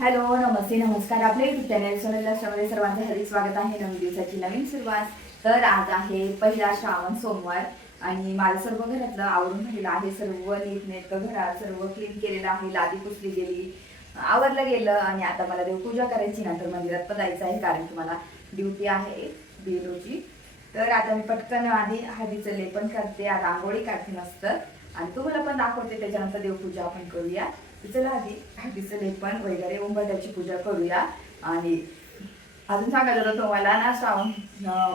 Hello, नमस्ते, नमस्कार. आपल्या YouTube channel Sonal लक्षामध्ये सर्वांचं हार्दिक स्वागत आहे. नवीन दिवसाची नवीन सुरुवात. तर आज आहे पहिला श्रावण सोमवार आणि मला सर्व घरातलं आवरून झालेलं आहे. सर्व नीटनेटकं घरात सर्व क्लीन केलेलं आहे. लादी पुसली गेली, आवरलं गेलं आणि आता मला देवपूजा करायची. नंतर मंदिरात पण जायचं आहे कारण की मला ड्युटी आहे बेलोची. तर आता मी पटकन आधी हळदीचं लेपन करते, आता आंघोळी काढते मस्त आणि तुम्हाला पण दाखवते. त्याच्यानंतर देवपूजा आपण करूया. चला आधी हळदीचं लेपन वगैरे उंबरठ्याची पूजा करूया. आणि अजून सांगायचं होतं तुम्हाला ना,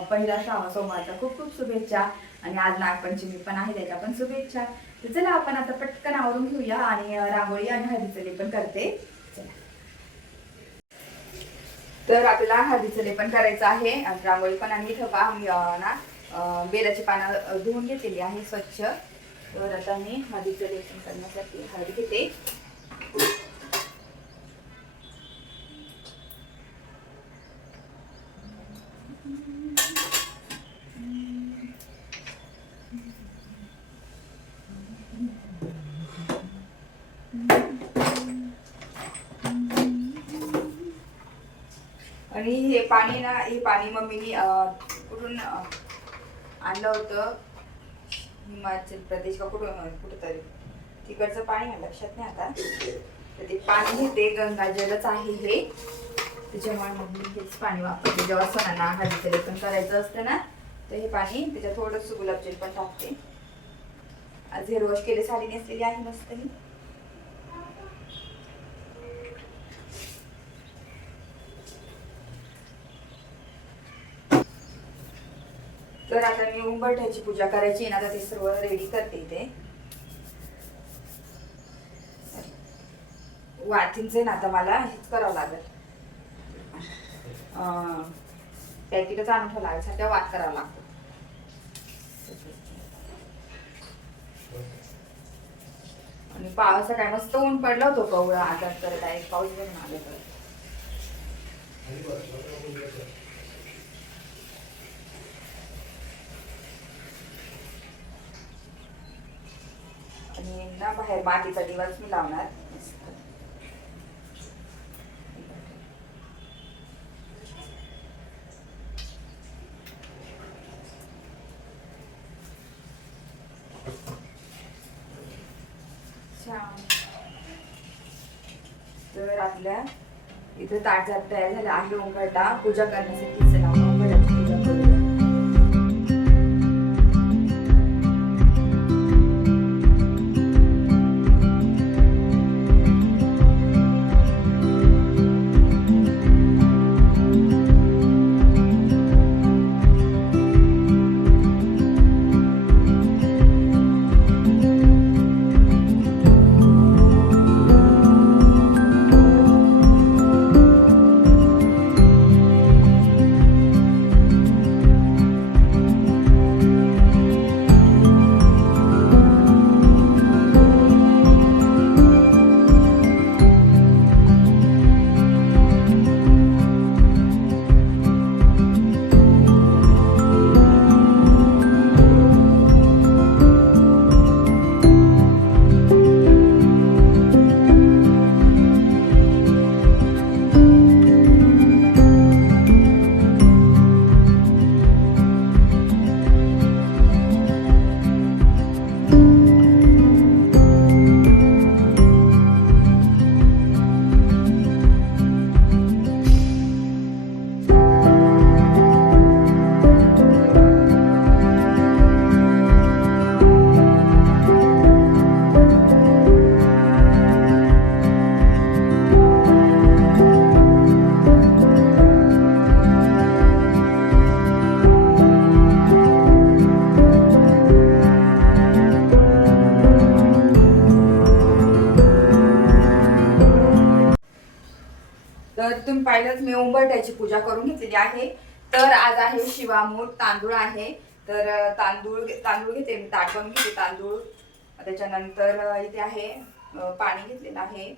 पहिला श्रावण सोमवारच्या खूप खूप शुभेच्छा. आणि आज नागपंचमी पण आहे, त्याच्या पण शुभेच्छा. तर चला आपण आता पटकन आवरून घेऊया आणि रांगोळी आणि हळदीचं लेपन करते. चला, तर आपल्याला हळदीचं लेपन करायचं आहे आणि रांगोळी पण. आणि इथं पहा मी ना बेलाची पानं धुवून घेतलेली आहे स्वच्छ. तर आता मी हळदीचं लेपन करण्यासाठी हळद घेते. आणि हे पाणी ना, हे पाणी मम्मीनी कुठून आणलं होतं, हिमाचल प्रदेश का कुठंतरी तिकडचं पाणी आहे, लक्षात नाही आता. तर ते पाणी घेते, गंगाजलच आहे हे. त्याच्यामुळे मग मी हेच पाणी वापरते जेव्हा सणांना हळदीचं लेपन करायचं असतं ना. तर हे पाणी, त्याच्यात थोडंसं गुलाबजल पण टाकते. आज हेअर वॉश केले, साडी नेसलेली आहे मस्त मी. तर आता मी उंबरठ्याची पूजा करायची ना, आता ते सर्व रेडी करते इथे. वातींचे ना आता मला हेच करावं लागेल, पॅकेटच आणून ठेवावं लागेल, सध्या वात करावं लागतो. आणि पावसा काय मस्त ऊन पडलं होतं कवळं, आता तर डायरेक्ट पाऊस बघून आलं. तर आणि ना बाहेर मातीचा दिवाच मी लावणार. तर आपल्या इथे ताट तयार झालं आहे उंबरठा पूजा करण्यासाठी. चला उंबरठ्याची पूजा करूया. तर तुम्ही पाहिलंच मी उंबरठ्याची पूजा करून घेतलेली आहे. तर आज आहे शिवामूठ तांदूळ आहे. तर तांदूळ घेते मी, ताट बनवून घेते तांदूळ. त्याच्यानंतर इथे आहे पाणी घेतलेलं आहे.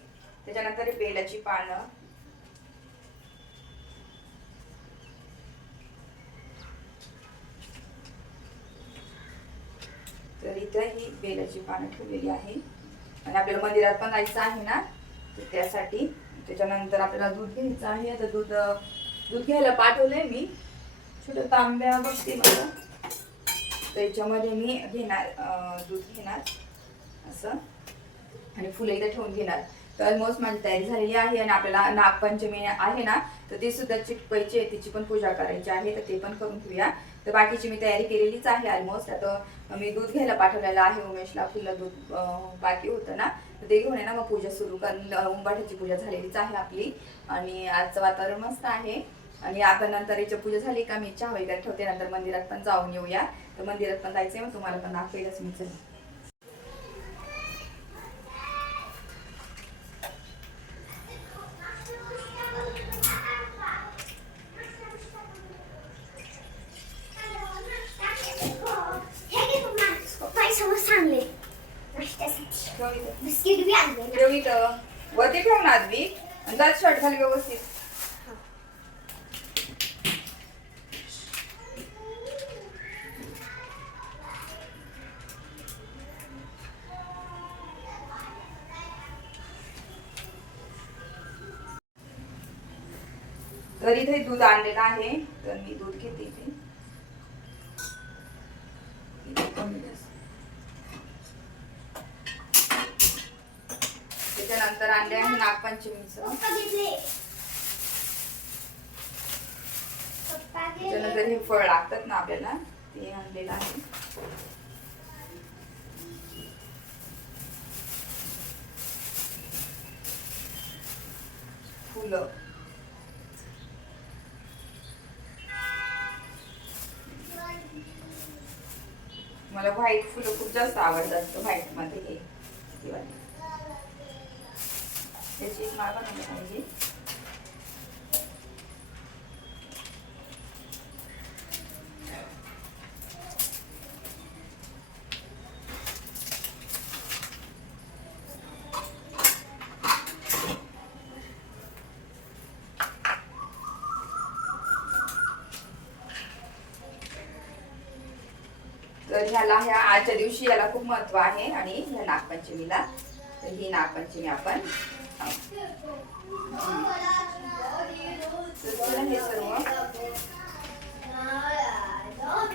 त्याच्यानंतर बेलाची पानं, तर इथे ही बेलाची पानं ठेवलेली आहे. आणि आपल्याला मंदिरात पण जायचं आहे ना, तर त्यासाठी त्याच्यानंतर आपल्याला दूध घ्यायचं आहे. आता दूध घ्यायला पाठवलंय मी. छोट्या तांब्या बघते मला, त्याच्यामध्ये मी घेणार दूध घेणार असं, आणि फुलं इथे ठेवून घेणार. तर ऑलमोस्ट माझी तयारी झालेली आहे. आणि आपल्याला नागपंचमी आहे ना, तर ती सुद्धा चिटकवायची आहे, तिची पण पूजा करायची आहे, तर ते पण करून घेऊया. तर बाकीची मी तयारी केलेलीच आहे ऑलमोस्ट. आता मी दूध घ्यायला पाठवलेलं आहे उमेशला, फुलं दूध बाकी होतं ना, तर ते घेऊन आहे ना मग पूजा सुरू करून. उंबाठ्याची पूजा झालेलीच आहे आपली. आणि आजचं वातावरण मस्त आहे. आणि आपण नंतर याची पूजा झाली का मी चहा वगैरे ठेवते, नंतर मंदिरात पण जाऊन येऊया. तर मंदिरात पण जायचंय, मग तुम्हाला पण दाखवेलच मी. चल बिस्किट बी आणले वरती ठेव ना आदवी, आणि त्यात शर्ट खाली व्यवस्थित. तर इथे दूध आणलेलं आहे, तर मी दूध घेते इथे. त्याच्यानंतर आणले आहे नागपंचमीचं. त्याच्यानंतर हे फळ लागतात ना आपल्याला, ते आणलेलं आहे. फुलं, मला व्हाईट फुलं खूप जास्त आवडतात. व्हाईट मध्ये हे त्याची एक माळ बनवली पाहिजे. तर ह्या आजच्या दिवशी याला खूप महत्व आहे. आणि ह्या नागपंचमीला, तर ही नागपंचमी आपण हे सर्व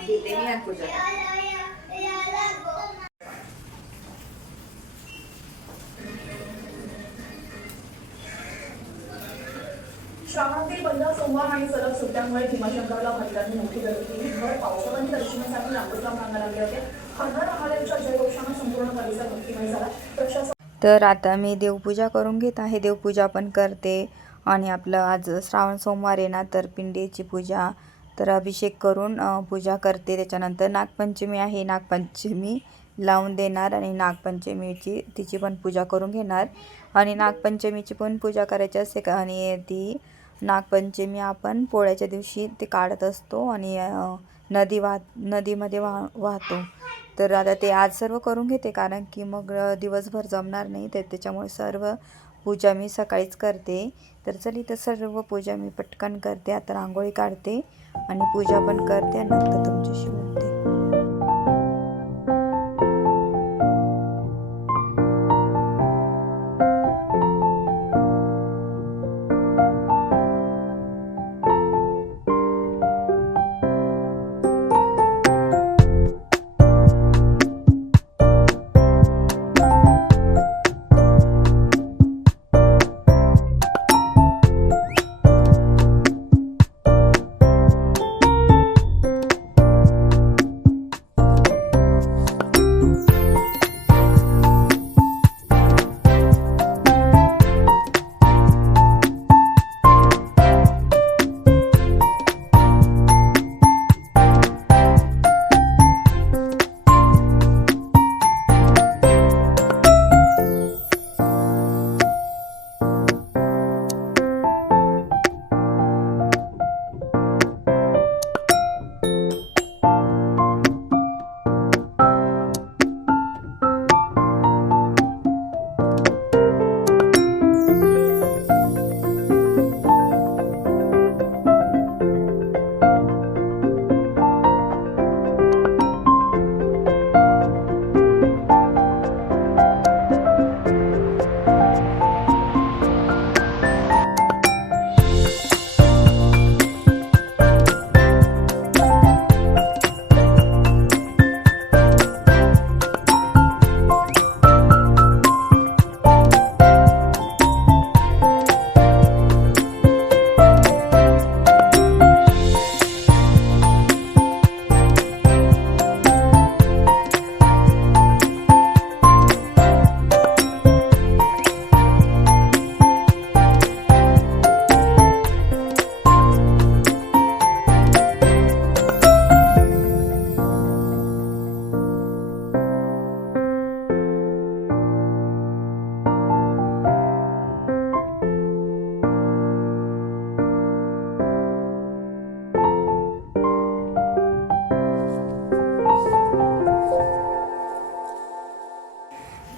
घेते मी आणि पूजा. श्रावणातील पहिला सोमवार आणि सलग सुट्ट्यांमुळे भीमाशंकरला भक्तांनी मोठी गर्दी केली. भर पावसाळ्यात दर्शनासाठी रांगोळा मागायला लागले होते. हरहर महादेवच्या जयघोषाने संपूर्ण परिसर भक्तिमय झाला. प्रशासन. तर आता मी देवपूजा करून घेत आहे. देवपूजा पण करते. आणि आपलं आज श्रावण सोमवार आहे ना, तर पिंडीची पूजा, तर अभिषेक करून पूजा करते. त्याच्यानंतर नागपंचमी आहे, नागपंचमी लावून देणार. आणि नागपंचमीची तिची पण पूजा करून घेणार. आणि नागपंचमीची पण पूजा करायची असते का. आणि ती नागपंचमी आपण पोळ्याच्या दिवशी ते काढत असतो आणि नदीमध्ये वाहतो. तर आता ते आज सर्व करून घेते, कारण की मग दिवसभर जमणार नाही. तर त्याच्यामुळे सर्व पूजा मी सकाळीच करते. तर चली, तर सर्व पूजा मी पटकन करते. आता रांगोळी काढते आणि पूजा पण करते, आणि नंतर तुमच्याशी बोलते.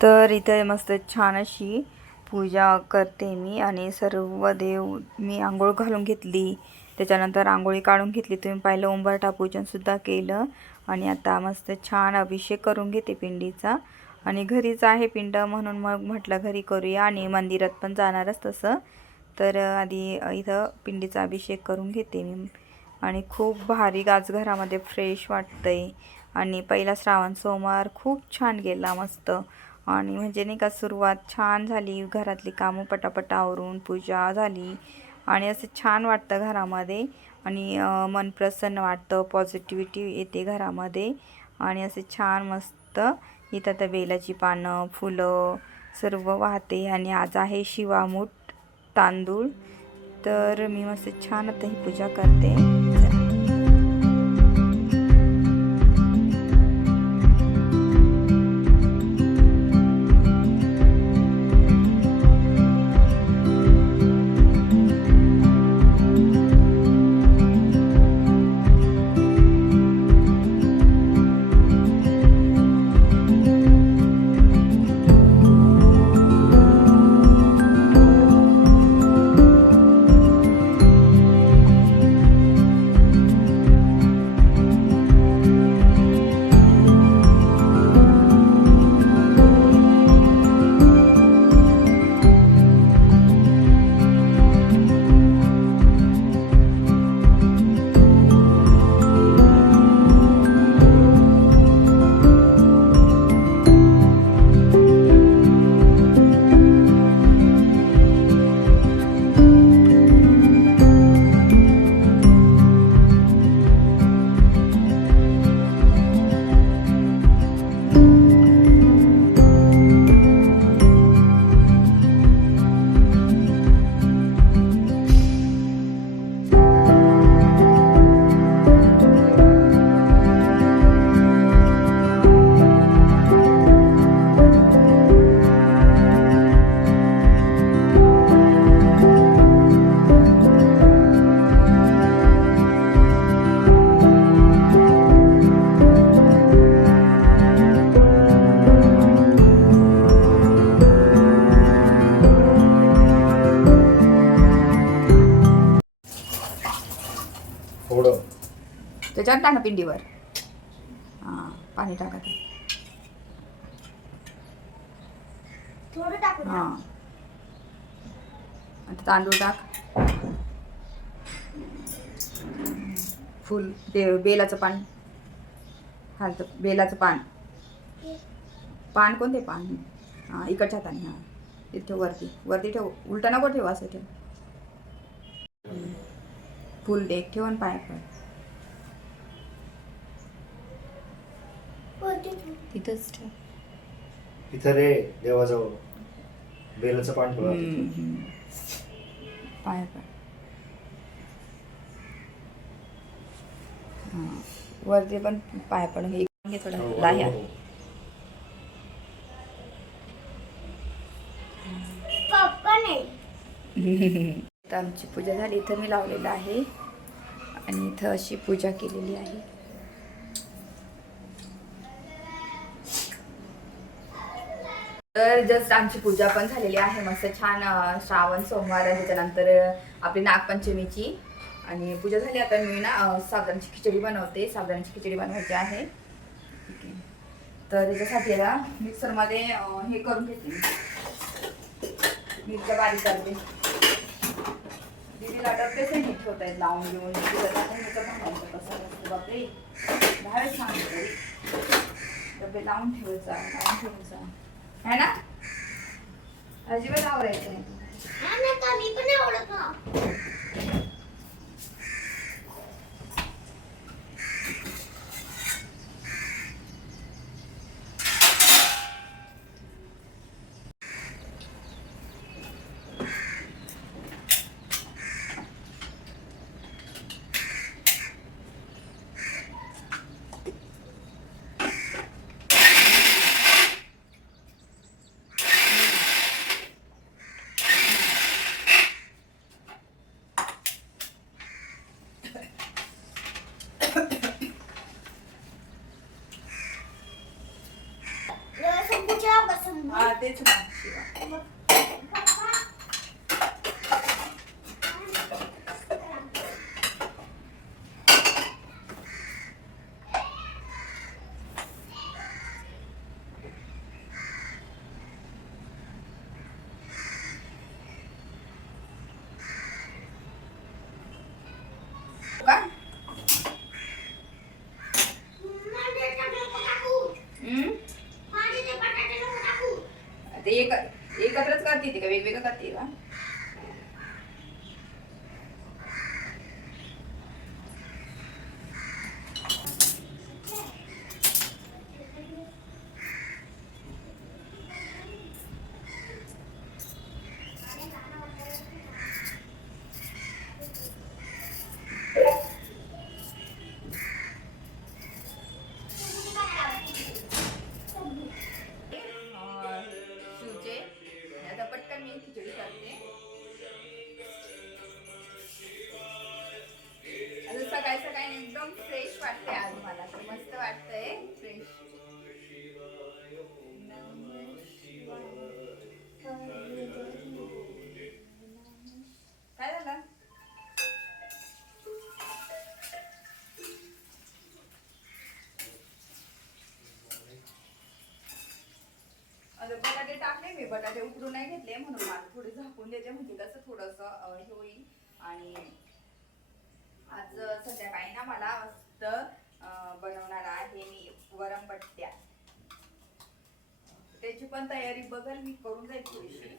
तर इथे मस्त छान अशी पूजा करते मी आणि सर्व देव मी आंघोळ घालून घेतली. त्याच्यानंतर रांगोळी काढून घेतली. तुम्ही पाहिलं उंबरठा पूजनसुद्धा केलं आणि आता मस्त छान अभिषेक करून घेते पिंडीचा. आणि घरीच आहे पिंड म्हणून मग म्हटलं घरी करूया आणि मंदिरात पण जाणारच तसं. तर आधी इथं पिंडीचा अभिषेक करून घेते मी आणि खूप भारी आज घरामध्ये फ्रेश वाटतंय. आणि पहिला श्रावण सोमवार खूप छान गेला मस्त. आणि म्हणजे नाही का सुरुवात छान झाली, घरातली कामं पटापट आवरून पूजा झाली आणि असं छान वाटतं घरामध्ये आणि मन प्रसन्न वाटतं, पॉझिटिव्हिटी येते घरामध्ये आणि असे छान मस्त. इथं तर बेलाची पानं फुलं सर्व वाहते आणि आज आहे शिवामूठ तांदूळ. तर मी मस्त छान आता ही पूजा करते. त्याच्यावर टाका पिंडीवर. हां पाणी टाका ते. थोडं टाकू ना. हां आता तांदूळ टाक. फुल ते बेलाचं पान हालतं. बेलाचं पान पान कोणते पान? हां इकडच्या हाताने. हां इथे ठेव वरती. वरती ठेव, उलटा नको ठेव, असं ठेव. फुल एक ठेव आणि पाय पण तिथंच ठेव. इथं रे देवाजवळ बेलाचं पान ठेवा. पाय पण हां वरती पण पाय पण हे घे थोडं लाह्या. पप्पा नाही. तर आमची पूजा झाली. इथं मी लावलेलं आहे आणि इथं अशी पूजा केलेली आहे. तर जस्ट आमची पूजा पण झालेली आहे मस्त छान. श्रावण सोमवार आणि त्याच्यानंतर आपली नागपंचमीची आणि पूजा झाली. आता मी ना साबुदाण्याची खिचडी बनवते. साबुदाण्याची खिचडी बनवायची आहे. ठीक आहे. तर त्याच्यासाठी ना मिक्सरमध्ये हे करून घेते, मिरच्या बारीक करते. दीदीला डब्बेच नाही ठेवता येत लावून घेऊन. बापरे बाहेर सांगते तरी डबे लावून ठेवायचा है ना. अजिबात आवरायचं नाही. मी पण आवडत ना. तेच ना शिवा. का? हम्म? ते एकत्रच करते का वेगवेगळं करते का? शिवचे आता पटकन मी खिचडी करते. आता सकाळी सकाळी एकदम फ्रेश वाटते आज मला तर मस्त वाटतंय फ्रेश. काय झालं? आता बटाटे टाकले मी, बटाटे उकडून नाही घेतले म्हणून मला थोडे झाकून देते म्हणजे कसं थोडस हे होईल. आणि आज संध्याकाळी ना मला मस्त बनवणार आहे मी वरणबट्ट्या. त्याची पण तयारी बघल मी करून जाईल थोडीशी.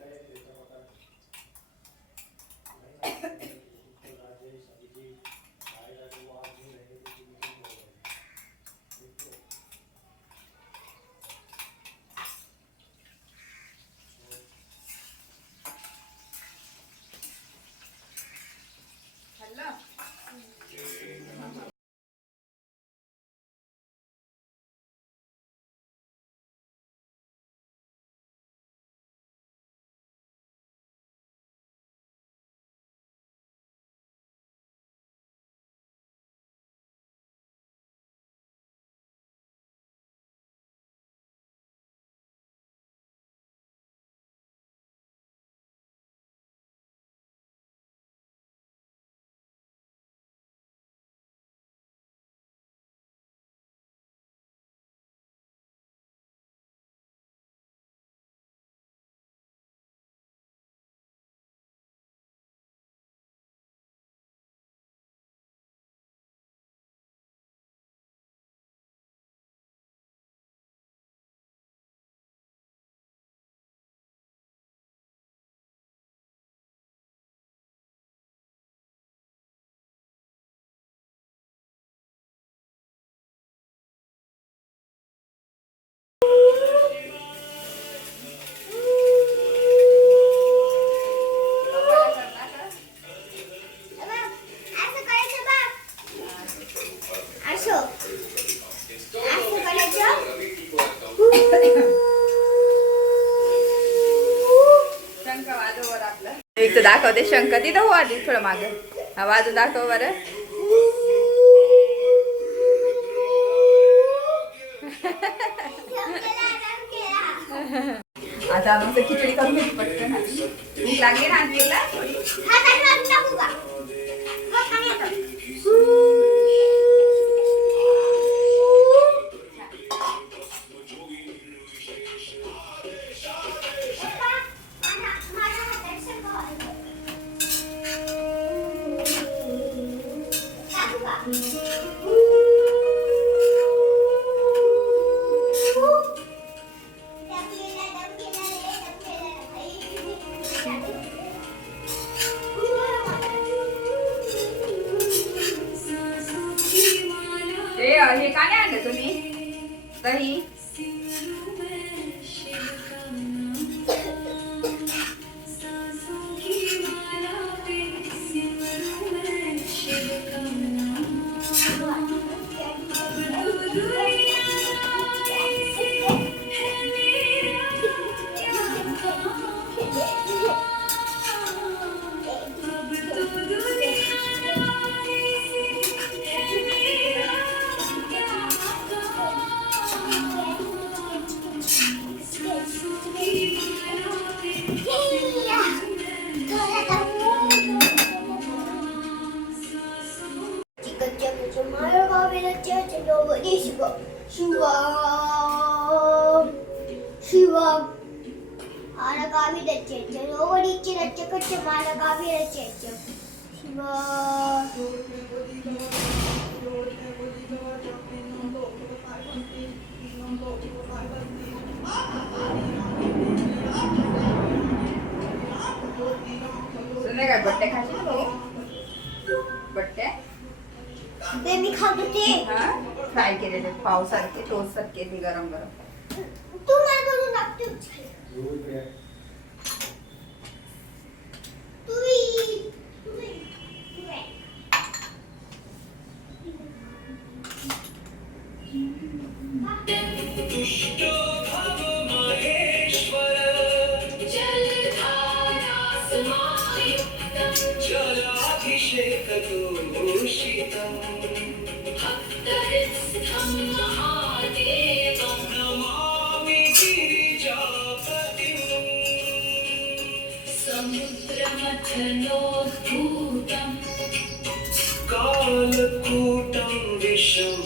एक तर दाखवते शंख तिथं हो आधी थोडं मागं. हा वाजून दाखव बरं. आता मस्त खिचडी करून घेऊ पटकन. भूक लागली ना आणखीला थोडी. हे का नाही आणलं तुम्ही दही? रचयच नोबडी शिवम शिवम आनकावी रचयच नोबडीची रचकच मानकावी रचयच शिवम संध्याकाळी बट्टे खायचे ना भाऊ? बट्टे ते मी खात होते. फ्राय केलेले पावसारखे टोस्ट सारखे ते गरम गरम. तू मला करून टाकते कालकूटं विषं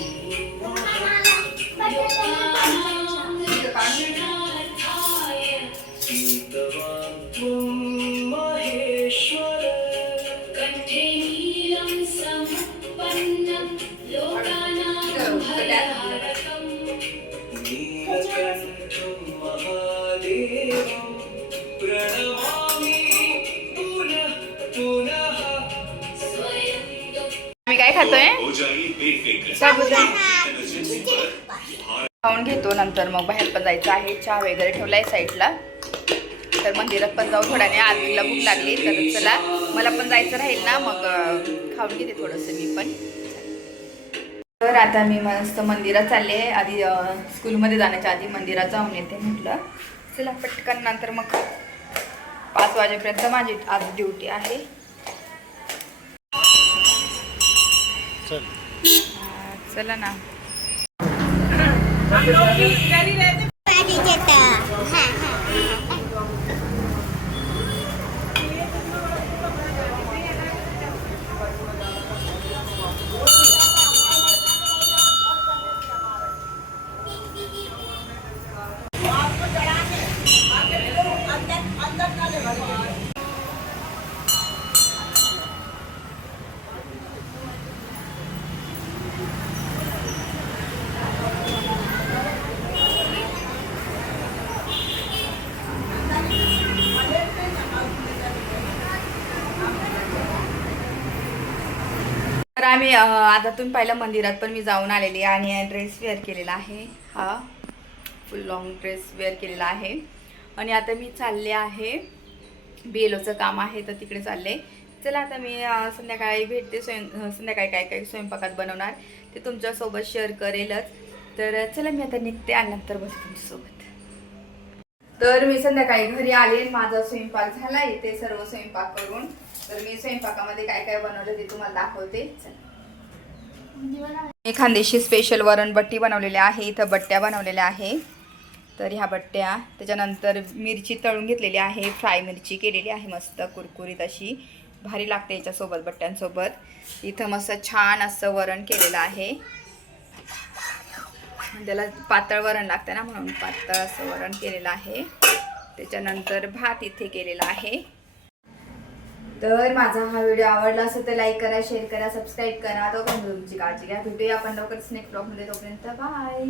पीतवान् त्वं महेश्वर कंठे नीलं समुत्पन्नं लोकानां भयहारकम् नीलकण्ठं महादेवं प्रणमामि पुनः पुनः स्वयं आम्ही काय खातोय? साबुदाणा साबुदाणा खाऊन घेतो. नंतर मग बाहेर पण जायचं आहे. चहा वगैरे ठेवलाय साईडला. तर मंदिरात पण जाऊ थोड्याने. आजला भूक लागली तर चला मला पण जायचं राहील ना, मग खाऊन घेते थोडंसं मी पण. तर आता मी मस्त मंदिरात चालले. आधी स्कूलमध्ये जाण्याच्या आधी मंदिरात जाऊन येते म्हटलं. चला पटकन. नंतर मग 5 वाजेपर्यंत माझी आज ड्युटी आहे. चला ना. तर आम्ही आता तुम्ही पाहिलं मंदिरात पण मी जाऊन आलेली आहे आणि ड्रेस वेअर केलेला आहे. हा फुल लॉंग ड्रेस वेअर केलेला आहे. आणि आता मी चालले आहे, बेलोचं काम आहे तर तिकडे चालले. चला आता मी संध्याकाळी भेटते. संध्याकाळी काय काय स्वयंपाकात बनवणार ते तुमच्यासोबत शेअर करेलच. तर चला मी आता निघते आणि नंतर बसते तुमच्यासोबत. तर मी संध्याकाळी घरी आले. माझा स्वयंपाक झाला. इथे सर्व स्वयंपाक करून. तर मी स्वयंपाकामध्ये काय काय बनवलं ते तुम्हाला दाखवते. मी खानदेशी स्पेशल वरणबट्टी बनवलेली आहे. इथं बट्ट्या बनवलेल्या आहे. तर ह्या बट्ट्या, त्याच्यानंतर मिरची तळून घेतलेली आहे. फ्राय मिरची केलेली आहे मस्त कुरकुरीत अशी. भारी लागते याच्यासोबत बट्ट्यांसोबत. इथं मस्त छान असं वरण केलेलं आहे. त्याला पातळ वरण लागतं ना, म्हणून पातळ असं वरण केलेलं आहे. त्याच्यानंतर भात इथे केलेला आहे. तर माझा हा व्हिडिओ आवडला असेल तर लाईक करा, शेअर करा, सबस्क्राईब करा. तोपर्यंत तुमची काळजी घ्या. भेटूया आपण लवकरच नेक्स्ट ब्लॉगमध्ये. तोपर्यंत बाय.